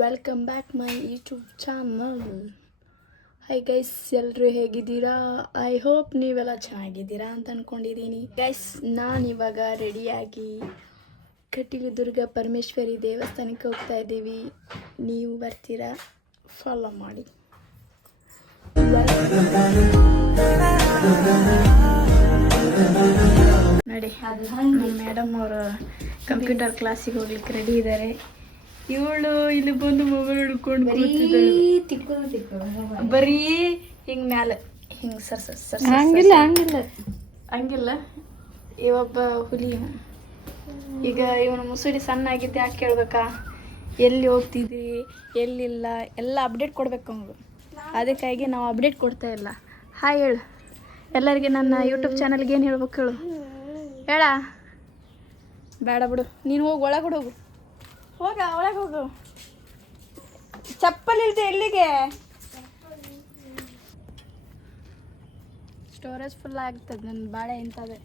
Welcome back my YouTube channel. High guys, ಎಲ್ಲರೂ ಹೇಗಿದ್ದೀರಾ? I hope ನೀವೆಲ್ಲ ಚೆನ್ನಾಗಿದ್ದೀರಾ ಅಂತ ಅಂದ್ಕೊಂಡಿದ್ದೀನಿ. ಗೈಸ್, ನಾನಿವಾಗ ರೆಡಿಯಾಗಿ ಕಟೀಲು ದುರ್ಗಾ ಪರಮೇಶ್ವರಿ ದೇವಸ್ಥಾನಕ್ಕೆ ಹೋಗ್ತಾ ಇದ್ದೀವಿ. ನೀವು ಬರ್ತೀರಾ? ಫಾಲೋ ಮಾಡಿ. ನೋಡಿ, ಮೇಡಮ್ ಅವರು ಕಂಪ್ಯೂಟರ್ ಕ್ಲಾಸಿಗೆ ಹೋಗ್ಲಿಕ್ಕೆ ರೆಡಿ ಇದ್ದಾರೆ. ಇವಳು ಇಲ್ಲಿ ಬಂದು ಮೊಬೈಲ್ ಹಿಡ್ಕೊಂಡು ಬರೀ ಹಿಂಗೆ ಮ್ಯಾಲೆ ಹಿಂಗೆ ಸರ್ ಹಂಗಿಲ್ಲ ಹಂಗಿಲ್ಲ ಹಂಗಿಲ್ಲ. ಇವೊಬ್ಬ ಹುಲಿ. ಈಗ ಇವನು ಮುಸುಡಿ ಸಣ್ಣ ಆಗಿದ್ದೆ ಯಾಕೆ ಕೇಳ್ಬೇಕಾ? ಎಲ್ಲಿ ಹೋಗ್ತಿದ್ವಿ, ಎಲ್ಲಿಲ್ಲ ಎಲ್ಲ ಅಪ್ಡೇಟ್ ಕೊಡ್ಬೇಕು ಅವ್ನಿಗೆ. ಅದಕ್ಕಾಗಿ ನಾವು ಅಪ್ಡೇಟ್ ಕೊಡ್ತಾ ಇಲ್ಲ. ಹಾಯ್ ಹೇಳು ಎಲ್ಲರಿಗೆ. ನನ್ನ ಯೂಟ್ಯೂಬ್ ಚಾನಲ್ಗೆ ಏನು ಹೇಳ್ಬೇಕು ಹೇಳು? ಹೇಳ. ಬೇಡ ಬಿಡು, ನೀನು ಹೋಗಿ ಒಳಗಡೆ ಹೋಗು. ಹೋಗ ಒಳಗೆ ಹೋಗು. ಚಪ್ಪಲಿ ಇಲ್ದೆ ಎಲ್ಲಿಗೆ? ಸ್ಟೋರೇಜ್ ಫುಲ್ ಆಗ್ತದೆ ನನ್ನ ಬಾಳೆ ಇಂಥದ್ದೇ.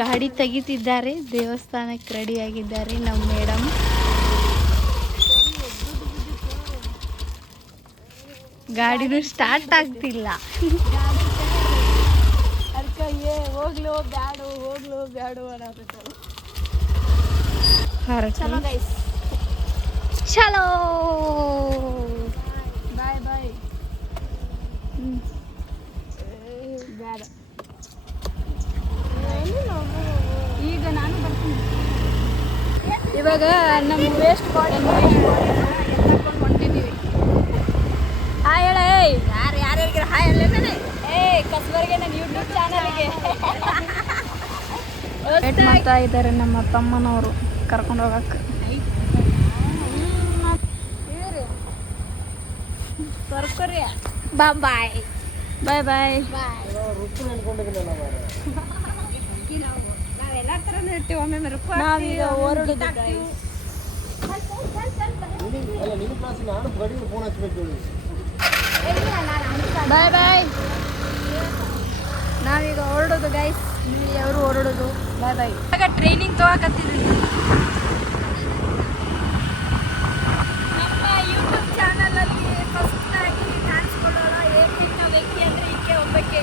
ಗಾಡಿ ತೆಗಿತಿದ್ದಾರೆ, ದೇವಸ್ಥಾನಕ್ಕೆ ರೆಡಿ ಆಗಿದ್ದಾರೆ ನಮ್ಮ ಮೇಡಮ್. ಗಾಡಿನೂ ಸ್ಟಾರ್ಟ್ ಆಗ್ತಿಲ್ಲ. ಅದಕ್ಕೆ ಹೋಗ್ಲು ಬ್ಯಾಡು ಹೋಗ್ಲು ಬ್ಯಾಡು ಅನ್ನೋದು. ಚಲೋ ಗೈಸ್, ಚಲೋ. ಬಾಯ್ ಬಾಯ್. ಬೇಡ, ಈಗ ನಾನು ಬರ್ತೀನಿ. ಇವಾಗ ನಮ್ಮ ವೇಸ್ಟ್ ಬಾಡಿ ಹಾಕೊಂಡು ಹೊಂಟಿದ್ದೀವಿ. ಹಾಯ್ ಹೇಳ. ಯಾರ್ಯಾರಿಗೆ ಹಾಯ್ ಹೇಳ. ಕಸ್ಬರ್ಗೆ ನನ್ನ ಯೂಟ್ಯೂಬ್ ಚಾನಲ್ಗೆ ವೇಟ್ ಮಾಡ್ತಾ ಇದ್ದಾರೆ ನಮ್ಮ ತಮ್ಮನವರು ಕರ್ಕೊಂಡು ಹೋಗಕ್ಕೆ. ಬರ್ಕೊರಿ. ಬಾಯ್ ಬಾಯ್ ಬಾಯ್ ಬಾಯ್. ನಾವೆಲ್ಲ ಥರನೂ ಇರ್ತೀವಿ. ಒಮ್ಮೆ ನಾವೀಗ ಹೊರಡುದು. ಬಾಯ್ ಬಾಯ್. ನಾವೀಗ ಹೊರಡೋದು ಗೈಸ್. ಅವರು ಹೊರಡೋದು. ಬಾಯ್ ಬಾಯ್. ಇವಾಗ ಟ್ರೈನಿಂಗ್ ತಗೋಕತ್ತಿದ್ವಿ. ನಮ್ಮ ಯೂಟ್ಯೂಬ್ ಚಾನಲಲ್ಲಿ ಫಸ್ಟಾಗಿ ಕಾಣಿಸ್ಕೊಳ್ಳೋಣ ಏಕೈಕ ವ್ಯಕ್ತಿ ಅಂದರೆ ಈಕೆ ಒಬ್ಬಕ್ಕೆ.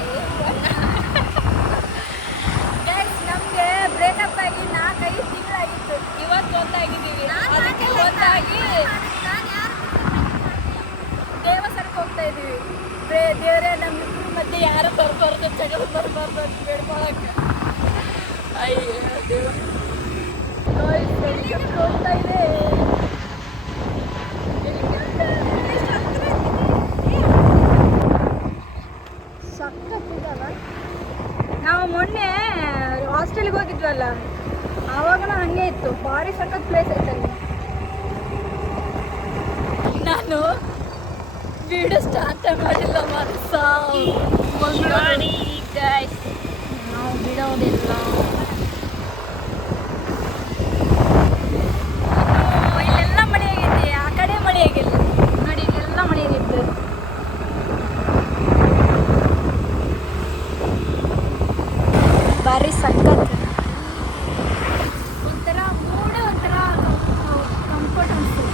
ಗೈಸ್, ನಮಗೆ ಬ್ರೇಕಪ್ ಆಗಿ 4-5 ತಿಂಗಳಾಗಿತ್ತು. ಇವತ್ತು ಒಂದಾಗಿದ್ದೀವಿ. ಅದಕ್ಕೆ ಒಂದಾಗಿ ದೇವಸ್ಥಾನಕ್ಕೆ ಹೋಗ್ತಾ ಇದ್ದೀವಿ. ದೇವರೇ ನಮ್ಮಿಬ್ಬರ ಮಧ್ಯೆ ಯಾರು ಬರಬಾರ್ದು, ಜಗಳ ಬರಬಾರ್ದು ಅಂತ ಬೇಡ್ಕೊಳಕ್ಕೆ. ಅಯ್ಯೋ ದೇವ, ಹೋಗ್ತಾ ಇದೆ. ಸಕ್ಕತ್ತಿದಲ್ಲ. ನಾವು ಮೊನ್ನೆ ಹಾಸ್ಟೆಲ್ಗೆ ಹೋಗಿದ್ವಲ್ಲ, ಆವಾಗನ ಹಂಗೆ ಇತ್ತು. ಭಾರಿ ಸಖತ್ ಪ್ಲೇಸ್ ಐತಲ್ಲಿ. ನಾನು ವಿಡಿಯೋ ಸ್ಟಾರ್ಟ್ ಮಾಡಿಲ್ಲ ಮನಸ್ಸ. ನೋಡಿ ಗೈಸ್, ನಾವು ಬಿಡೋದಿಲ್ಲ. ಇಲ್ಲೆಲ್ಲ ಮಳೆ ಆಗೈತೆ, ಆ ಕಡೆ ಮಳೆ ಆಗಿಲ್ಲ. ನೋಡಿ, ಇಲ್ಲೆಲ್ಲ ಮಳೆ ಆಗೈತೆ. ಭಾರಿ ಸಖತ್. ಒಂಥರ ಮೂಡೆ ಒಂಥರ ಕಂಫರ್ಟ್ ಅನಿಸ್ತದೆ.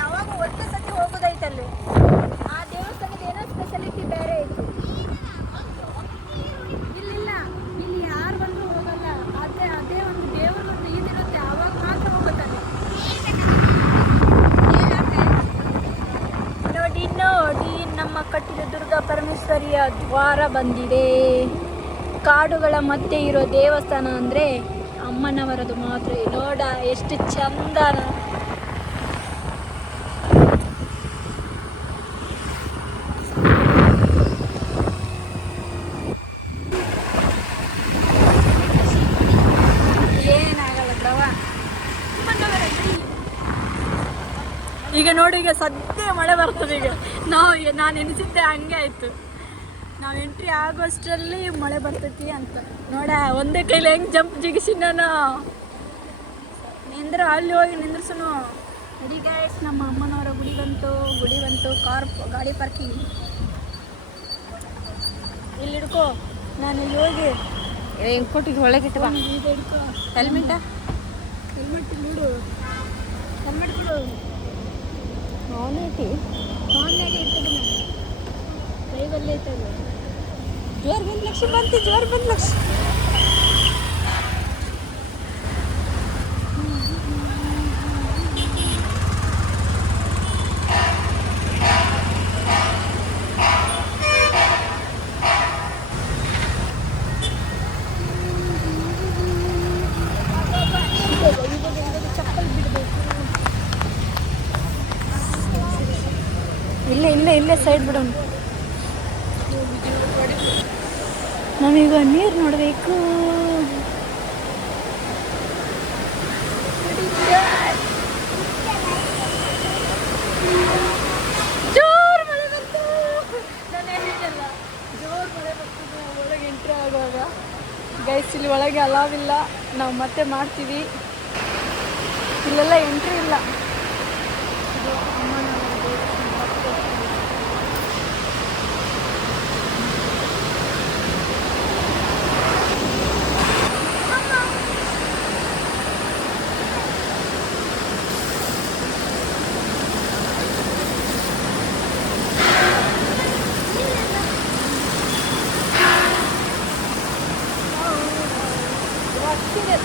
ಯಾವಾಗ ಒಂದೇ ಸತಿ ಹೋಗೋದೈತಲ್ಲಿ ಆ ದೇವಸ್ಥಾನದ ಏನೋ ಸ್ಪೆಷಾಲಿಟಿ ಬೇರೆ ಐತಿ. ಇಲ್ಲಿಲ್ಲ, ಇಲ್ಲಿ ಯಾರು ಬಂದರೂ ಹೋಗಲ್ಲ. ಅದೇ ಒಂದು ದೇವರೊಂದು ಇದಿರುತ್ತೆ, ಆವಾಗ ಮಾತ್ರ ಹೋಗುತ್ತಲ್ಲಿ. ನೋಡಿ, ನಮ್ಮ ಕಟೀಲು ದುರ್ಗಾ ಪರಮೇಶ್ವರಿಯ ದ್ವಾರ ಬಂದಿದೆ. ಕಾಡುಗಳ ಮಧ್ಯೆ ಇರೋ ದೇವಸ್ಥಾನ ಅಂದರೆ ಅಮ್ಮನವರದು ಮಾತ್ರ. ನೋಡ ಎಷ್ಟು ಚಂದನ. ಏನಾಗಲ್ಲ ಗ್ರವ. ಈಗ ನೋಡಿ, ಈಗ ಸದ್ಯ ಮಳೆ ಬರ್ತದೆ. ಈಗ ನಾನು ಎನಿಸಿದ್ದೆ ಹಂಗೆ ಆಯಿತು. ನಾವು ಎಂಟ್ರಿ ಆಗೋಷ್ಟರಲ್ಲಿ ಮಳೆ ಬರ್ತೈತಿ ಅಂತ. ನೋಡ, ಒಂದೇ ಕೈಲಿ ಹೆಂಗೆ ಜಂಪ್ ಜಿಗಿಸಿ ನಾನು ಅಲ್ಲಿ ಹೋಗಿ ನಿಂದ್ರಸನು. ರೆಡಿ ಗೈಸ್, ನಮ್ಮ ಅಮ್ಮನವರ ಗುಡಿ ಬಂತು. ಗಾಡಿ ಪಾರ್ಕಿಂಗ್ ಇಲ್ಲಿ ಹಿಡ್ಕೋ. ನಾನು ಇಲ್ಲಿ ಹೋಗಿ ಹೆಂಗೆ ಕೊಟ್ಟಿದ್ದು ಒಳಗೆ ಇಟ್ಟು ಬಾ. ಹೆಲ್ಮೆಟ ಹೆಲ್ಮೆಟ್ ನೋಡು, ಹೆಲ್ಮೆಟ್ ಕೊಡು. ಅವನೇ ಇಟ್ಟು ಫೋನ್ನಾಗೆ ಇರ್ತದೆ, ಕೈಬಲ್ಲೇ ಇರ್ತದೆ. ಜೋರು ಬಂದು ಲಕ್ಷ ಬಂತು, ಜೋರು ಬಂದು ಲಕ್ಷ. ಇಲ್ಲೇ ಸೈಡ್ ಬಿಡೋಣ. ನಾವೀಗ ನೀರು ನೋಡಬೇಕು. ಜೋರು ಮಳೆ ಬಂತು. ನಾನು ಹೇಳಿದಲ್ಲ, ಜೋರು ಮಳೆ ಬರ್ತದೆ ಒಳಗೆ ಎಂಟ್ರಿ ಆಗುವಾಗ. ಗೈಸ್ ಇಲ್ಲಿ ಒಳಗೆ ಅಲಾವಿಲ್ಲ, ನಾವು ಮತ್ತೆ ಮಾಡ್ತೀವಿ. ಇಲ್ಲೆಲ್ಲ ಎಂಟ್ರಿ ಇಲ್ಲ. ಇದು ಅಮ್ಮನ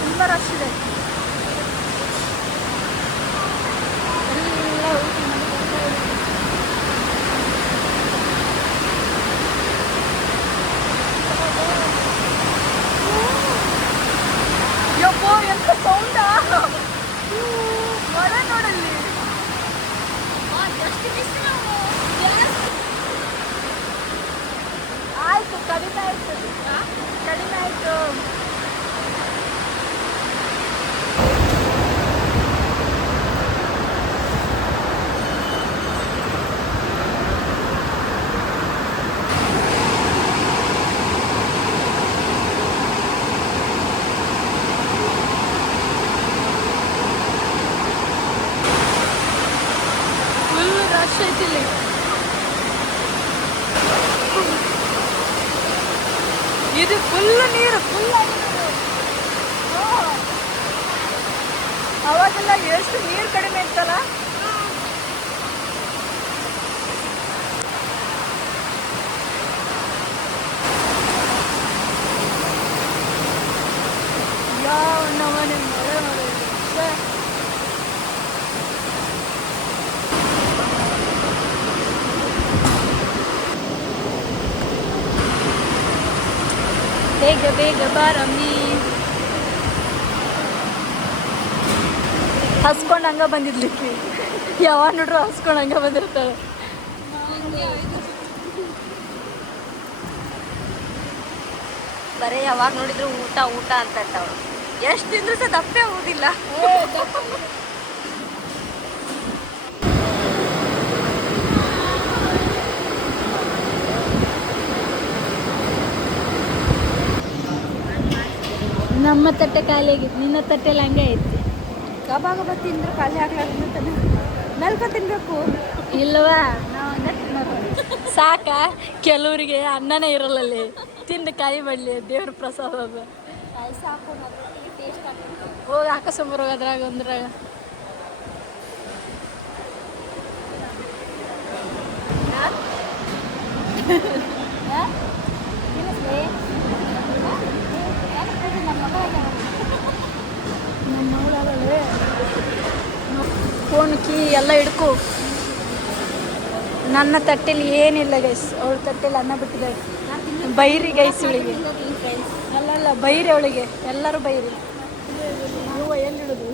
ತುಂಬ ರಶ್ ಇದೆ. ಯಪ್ಪೋ ಎಂತ ಸೌಂಡಾ, ಮಳೆ ನೋಡಲ್ಲಿ. ಆಯ್ತು, ಕಡಿಮೆ ಆಯ್ತು, ಕಡಿಮೆ ಆಯ್ತು. ಐತಿಲ್ಲಿ ಇದು ಫುಲ್ ನೀರು, ಫುಲ್ ಅವಾಗೆಲ್ಲ ಎಷ್ಟು ನೀರು ಕಡಿಮೆ ಇತ್ತಲ್ಲ. ಯಾವ ನಮನೆ ಮಳೆ ಮಳೆ. ಬೇಗ ಬೇಗ ಬಾರಮ್ಮಿ. ಹಸ್ಕೊಂಡು ಹಂಗ ಬಂದಿದ್ಲಿಕ್ಕಿ, ಯಾವಾಗ ನೋಡ್ರು ಹಸ್ಕೊಂಡು ಹಂಗ ಬಂದಿರ್ತಾಳೆ. ಬರೀ ಯಾವಾಗ ನೋಡಿದ್ರು ಊಟ ಊಟ ಅಂತ ಇರ್ತಾವ. ಎಷ್ಟು ತಿಂದ್ರು ಸಹ ದಪ್ಪೆ ಆಗೋದಿಲ್ಲ. ನಮ್ಮ ತಟ್ಟೆ ಖಾಲಿ ಆಗಿತ್ತು, ನಿನ್ನ ತಟ್ಟೆಲ್ಲ ಹಂಗೆ ಐತಿ. ಕಬಾಗ ತಿಂದ್ರೆ ಖಾಲಿ ಆಗ್ಲಾರ್ದ ನಲ್ಕ ತಿನ್ಬೇಕು ಇಲ್ವಾ? ಸಾಕ, ಕೆಲವರಿಗೆ ಅನ್ನನೇ ಇರಲ್ಲಲ್ಲಿ, ತಿಂದು ಕಾಯಿ ಮಾಡಲಿ, ದೇವ್ರ ಪ್ರಸಾದ ಅದು. ಹೋಗಿ ಹಾಕಸಂಬರ ಅದ್ರಾಗ ಒಂದ್ರಾಗ. ನಮ್ಮ ಮಗಳೇ ಫೋನ್ ಕೀ ಎಲ್ಲ ಹಿಡ್ಕೊ. ನನ್ನ ತಟ್ಟೆಲಿ ಏನಿಲ್ಲ ಗೈಸ್, ಅವಳ ತಟ್ಟೆಲಿ ಅನ್ನ ಬಿಟ್ಟಿದ್ದಾರೆ. ಬೈರಿ ಗೈಸ್ ಇವಳಿಗೆ, ಅಲ್ಲಲ್ಲ ಬೈರಿ ಅವಳಿಗೆ, ಎಲ್ಲರೂ ಬೈರಿ. ನೀವು ಎಲ್ಲಿಡುದು?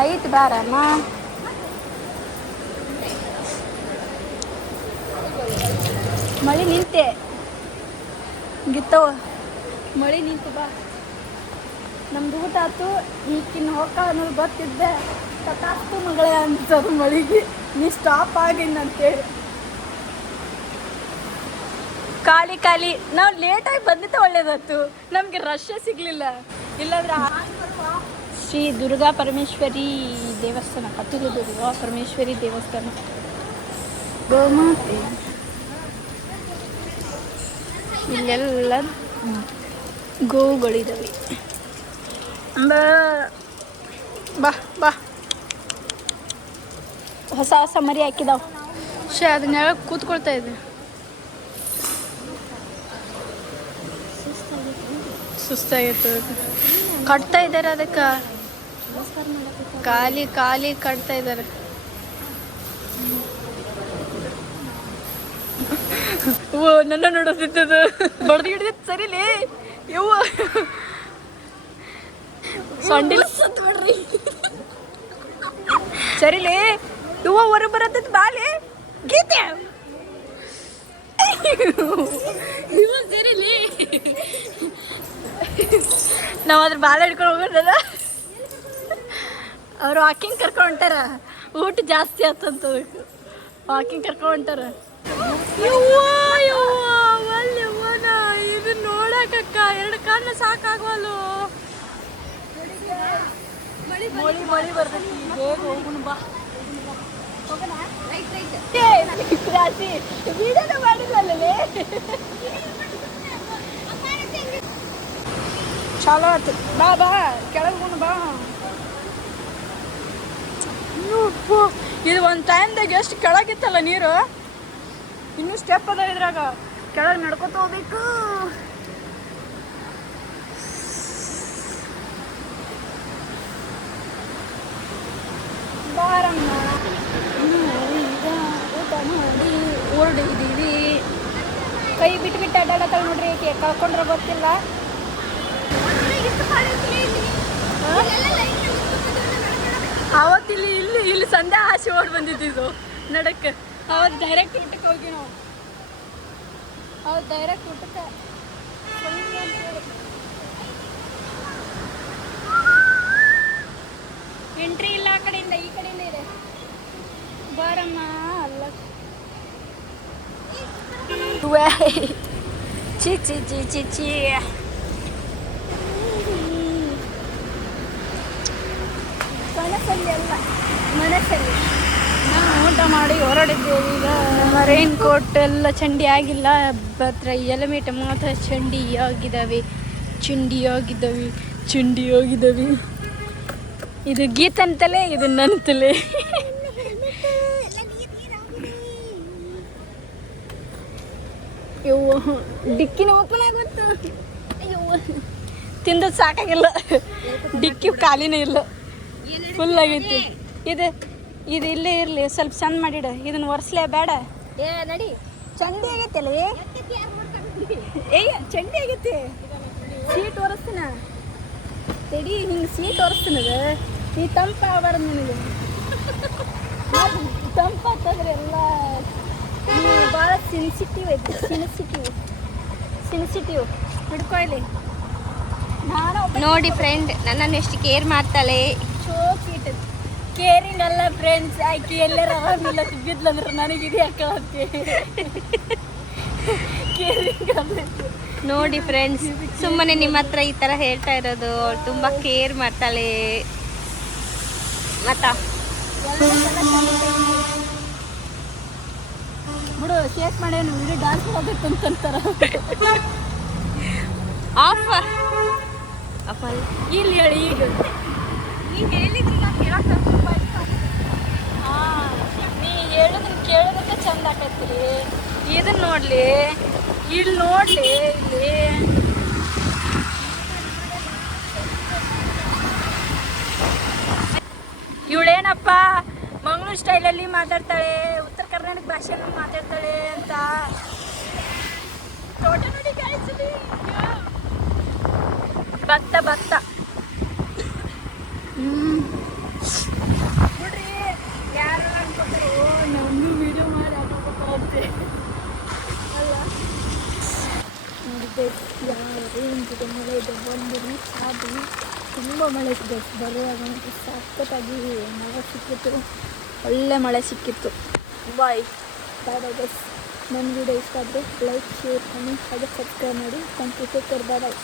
ಆಯ್ತು ಬಾರಮ್ಮ. ಮಳೆ ನಿಂತೆ ಗಿತ್ತವ, ಮಳೆ ನಿಂತು ಬಾ. ನಮ್ದು ಊಟ ಆಯ್ತು, ಈಗಿನ ಹೋಗ ಅನ್ನೋದು ಗೊತ್ತಿದ್ದೆ. ತಟಾಸ್ತು ಮಗಳೇ ಅನ್ಸದು ಮಳಿಗೆ, ನೀ ಸ್ಟಾಪ್ ಆಗಿನ್ನಂತೇಳಿ. ಖಾಲಿ ಖಾಲಿ, ನಾವು ಲೇಟಾಗಿ ಬಂದಿದ್ದೆ ಒಳ್ಳೇದಾಯ್ತು, ನಮಗೆ ರಶ್ ಸಿಗಲಿಲ್ಲ. ಇಲ್ಲಾಂದ್ರೆ ಶ್ರೀ ದುರ್ಗಾ ಪರಮೇಶ್ವರಿ ದೇವಸ್ಥಾನ, ಕತ್ತೂರು ದುರ್ಗಾ ಪರಮೇಶ್ವರಿ ದೇವಸ್ಥಾನ ಗೋಮಾತೆ. ಇಲ್ಲೆಲ್ಲ ಗೋವುಗಳಿದ್ದಾವೆ. ಬಾ ಬಾ ಹೊಸ ಹೊಸ ಮರಿ ಹಾಕಿದಾವೆ. ಅದನ್ನೆಲ್ಲ ಕೂತ್ಕೊಳ್ತಾ ಇದೆ. ಸುಸ್ತಾಗಿತ್ತು. ಕಟ್ತಾ ಇದ್ದಾರೆ ಅದಕ್ಕೆ. ಖಾಲಿ ಕಟ್ತಾ ಇದ್ದಾರೆ. ಓ ನನ್ನ ನೋಡೋದಿದ್ದದು ಬಡ್ದು ಹಿಡಿದಿತ್ತು. ಸರಿಲೇ ಯವ್ವ ಸೊಂಡಿಲ್ ಸತ್ ಬಿಡ್ರಿ. ಸರಿಲೇ ಯವ್ವ ಹೊರಗೆ ಬರತ್ತದ ಬಾಲೆ ಗೀತೆ ಸರಿಲಿ. ನಾವು ಅದ್ರ ಬಾಲ ಹಿಡ್ಕೊಂಡು ಹೋಗೋದಲ್ಲ. ಅವ್ರು ವಾಕಿಂಗ್ ಕರ್ಕೊಂಡು ಹೊಂಟಾರ. ಊಟ ಜಾಸ್ತಿ ಆತಂತ ವಾಕಿಂಗ್ ಕರ್ಕೊಂಡು ಹೊಂಟಾರ. ಇದು ನೋಡಕ್ಕ 2 ಕಾರಣ ಸಾಕಾಗವಲ್ಲು. ಮಳಿ ಬರ್ತೈತಿ. ಬೇಗ ಹೋಗುಣ ಬಾ. ಚಲೋ ಆಯ್ತು. ಬಾ ಬಾ ಕೆಳಗೆ ಬಾ. ಇದು ಒಂದು ಟೈಮ್ದಾಗ ಎಷ್ಟು ಕೆಳಗಿತ್ತಲ್ಲ ನೀರು. ಇನ್ನೂ ಸ್ಟೆಪ್ ಅದ ಇದ್ರಾಗ. ಕೆಳಗೆ ನಡ್ಕೊತ ಹೋಗ್ಬೇಕು. ಬಾರಮ್ಮ ಈಗ ಊಟ ಮಾಡಿ ಹೊರಡಿದ್ದೀವಿ. ಕೈ ಬಿಟ್ಟು ಅಡ್ಡಾಡತ್ತಾಳ ನೋಡ್ರಿ. ಕಳ್ಕೊಂಡ್ರೆ ಗೊತ್ತಿಲ್ಲ. ಅವತ್ತು ಇಲ್ಲಿ ಸಂಧ್ಯಾ ಆಸೆ ಓಡ್ ಬಂದಿದ್ದು ನಡಕ್ಕೆ. ಅವತ್ತು ಡೈರೆಕ್ಟ್ ಊಟಕ್ಕೆ ಹೋಗಿ ನಾವು. ಡೈರೆಕ್ಟ್ ಊಟಕ್ಕೆ ಎಂಟ್ರಿ ಇಲ್ಲ. ಆ ಕಡೆಯಿಂದ ಈ ಕಡೆಯಿಂದ ಇದೆ. ಬಾರಮ್ಮ ಅಲ್ಲ. ಚಿ ಚಿ ಚಿ ಚಿ ಚಿ ಮನಸ್ಸಲ್ಲಿ ನಾವು ಊಟ ಮಾಡಿ ಹೊರಡಿದ್ದೇವೆ. ಈಗ ರೈನ್ ಕೋಟ್ ಎಲ್ಲ ಚಂಡಿ ಆಗಿಲ್ಲ. ಹತ್ರ ಎಲೆಮೇಟ ಮಾತ್ರ ಚಂಡಿ ಆಗಿದ್ದಾವೆ. ಇದು ಗೀತಂತಲೇ, ಇದು ನನ್ನ ತಲೆ. ಯವ್ವ ಡಿಕ್ಕಿನ ಓಪನ್ ಆಗುತ್ತೆ. ಅಯ್ಯವ್ವ ತಿಂದದ್ದು ಸಾಕಾಗಿಲ್ಲ. ಡಿಕ್ಕಿ ಖಾಲಿನೇ ಇಲ್ಲ, ಫುಲ್ ಆಗೈತಿ. ಇದು ಇಲ್ಲೇ ಇರಲಿ. ಸ್ವಲ್ಪ ಚಂದ ಮಾಡಿಡ. ಇದನ್ನ ಒರೆಸ್ಲೇ ಬೇಡ. ನಡಿ. ಚಂಡಿ ಆಗೈತೆ ಅಲ್ಲ. ಚಂಡಿ ಆಗೈತಿ. ಸೀಟ್ ಒರೆಸ್ತೀನ ತಡಿ. ಹಿಂಗೆ ಸೀಟ್ ಒರೆಸ್ತೀನದ. ಈ ತಂಪ ಆಗಬಾರ್ದು ನಿನಗೆ. ತಂಪಾತಂದ್ರೆ ಎಲ್ಲ ಭಾಳ ಸೆನ್ಸಿಟಿವ್ ಐತಿ. ಸೆನ್ಸಿಟಿವ್ ಹಿಡ್ಕೊಳ್ಳಿ. ನೋಡಿ ಫ್ರೆಂಡ್, ನನ್ನನ್ನು ಎಷ್ಟು ಕೇರ್ ಮಾಡ್ತಾಳೆ. ಚೋಕೀಟ್ ಕೇರಿಂಗ್ ಅಲ್ಲ ಫ್ರೆಂಡ್ಸ್. ಆಕೆ ಎಲ್ಲರ ಆರಾಮಿಲ್ಲ ಬಿದ್ಲಂದ್ರೆ ನನಗೆ ಇದು ಯಾಕೆ ಕೇರಿಂಗ್ ಅಲ್ಲ. ನೋಡಿ ಫ್ರೆಂಡ್ಸ್, ಸುಮ್ಮನೆ ನಿಮ್ಮ ಹತ್ರ ಈ ಥರ ಹೇಳ್ತಾ ಇರೋದು. ಅವಳು ತುಂಬ ಕೇರ್ ಮಾಡ್ತಾಳೆ. ಮತ್ತ ಬಿಡು, ಶೇಕ್ ಮಾಡೇನು ವಿಡಿಯೋ ಡ್ಯಾನ್ಸ್ ಮಾಡಬೇಕು ಅಂತಂತಾರ. ಆಫ್ ಇಲ್ಲಿ ಹೇಳಿ. ಈಗ ನೀನು ಹೇಳಿದ್ರಲ್ಲ ಕೇಳಕ್ಕೆ ತುಂಬ ಇಷ್ಟ. ನೀ ಹೇಳೋದನ್ನ ಕೇಳೋದಕ್ಕೆ ಚಂದ ಆಕೈತಿ. ಇದನ್ನ ನೋಡ್ಲಿ, ಇಲ್ಲಿ ನೋಡ್ಲಿ. ಇಲ್ಲಿ ಇವಳೇನಪ್ಪ ಮಂಗಳೂರು ಸ್ಟೈಲಲ್ಲಿ ಮಾತಾಡ್ತಾಳೆ, ಉತ್ತರ ಕರ್ನಾಟಕ ಭಾಷೆಯಲ್ಲಿ ಮಾತಾಡ್ತಾಳೆ ಅಂತ. ತೋಟ ನೋಡಿ ಕಾಯಿಸಲಿ. ಭತ್ತ ನೋಡ್ರಿ, ಯಾರು ಅನ್ಕೋತಾರೋ ನಮ್ಮದು ವಿಡಿಯೋ ಮಾಡಿ ಹಾಕೋಬೇಕಂತೆ ಅಲ್ಲ. ನೋಡಿದ್ದೆ ಯಾವ ರೇಂಜಿಗೆ ಮಳೆ ಇದೆ. ಒಂದು ರೀಚ್ ಆಗಿ ತುಂಬ ಮಳೆ ಇದೆ. ಬರುವಾಗ ಸಖತ್ತಾಗಿ ಮಳೆ ಸಿಕ್ಕಿತ್ತು. ಒಳ್ಳೆ ಮಳೆ ಸಿಕ್ಕಿತ್ತು. Bye guys. ನನ್ನ ವಿಡಿಯೋ ಇಷ್ಟ ಆದರೆ ಲೈಕ್, ಶೇರ್, ಕಮೆಂಟ್ ಹಾಗೆ ಸಬ್ಸ್ಕ್ರೈಬ್ ಮಾಡಿ. Thank you. Take care. Bye.